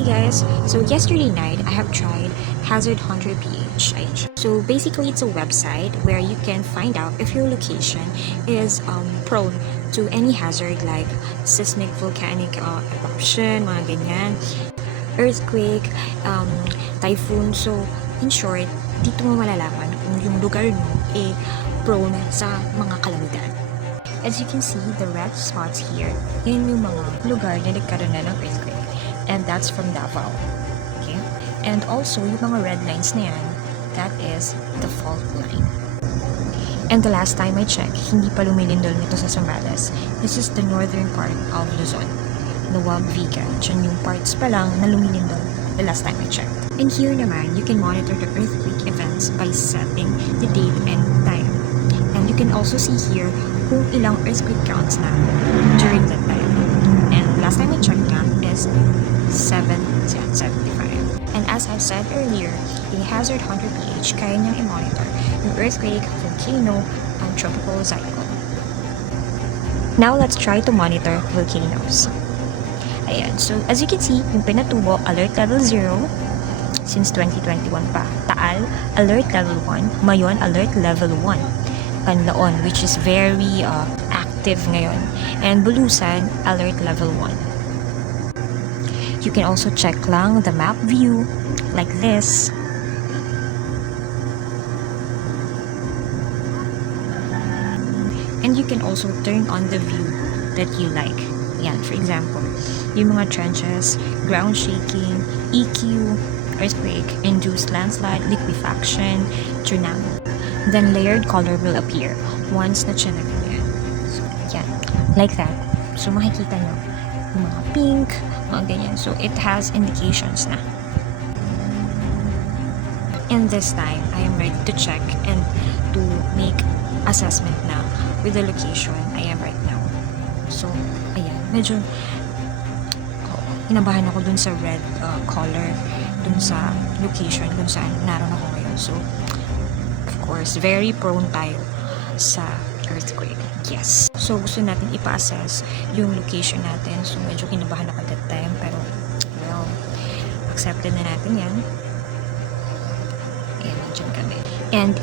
Hi guys! So yesterday night, I have tried HazardHunterPH. So basically, it's a website where you can find out if your location is prone to any hazard like seismic, volcanic eruption, mga ganyan, earthquake, typhoon. So in short, dito mo malalaman kung yung lugar mo ay prone sa mga kalamidad. As you can see, the red spots here, yun yung mga lugar na nagkaroon na ng earthquake. And that's from Davao. Okay? And also, yung mga red lines na yan, that is the fault line. And the last time I checked, hindi pa lumilindol nito sa Zambales. This is the northern part of Luzon. The Wag Viga. Diyan yung parts pa lang na lumilindol the last time I checked. And here naman, you can monitor the earthquake events by setting the date and time. And you can also see here kung ilang earthquake counts na during that time. And last time I checked na is 775. And as I've said earlier, the HazardHunterPH kaya niyang i-monitor yung earthquake, volcano, and tropical cyclone. Now let's try to monitor volcanoes. Ayan, so as you can see, yung Pinatubo, alert level 0 since 2021 pa. Taal, alert level 1. Mayon, alert level 1. Panlaon, which is very active ngayon. And Bulusan, alert level 1. You can also check lang the map view like this. And you can also turn on the view that you like. Yan, for example, yung mga trenches, ground shaking, EQ, earthquake, induced landslide, liquefaction, tsunami. Then layered color will appear once na check mo yan. So, yan. Like that. So, makikita nyo yung mga pink, mga ganyan. So, it has indications na. And this time, I am ready to check and to make assessment na with the location I am right now. So, ayan. Medyo inabahan ako dun sa red color, dun sa location kung saan naroon ako ngayon. So, of course, very prone tayo sa earthquake. Yes. So, gusto natin ipa-assess yung location natin. So, medyo kinabahan ako that time. Pero, well, accepted na natin yan. Ayan, nandiyan kami. And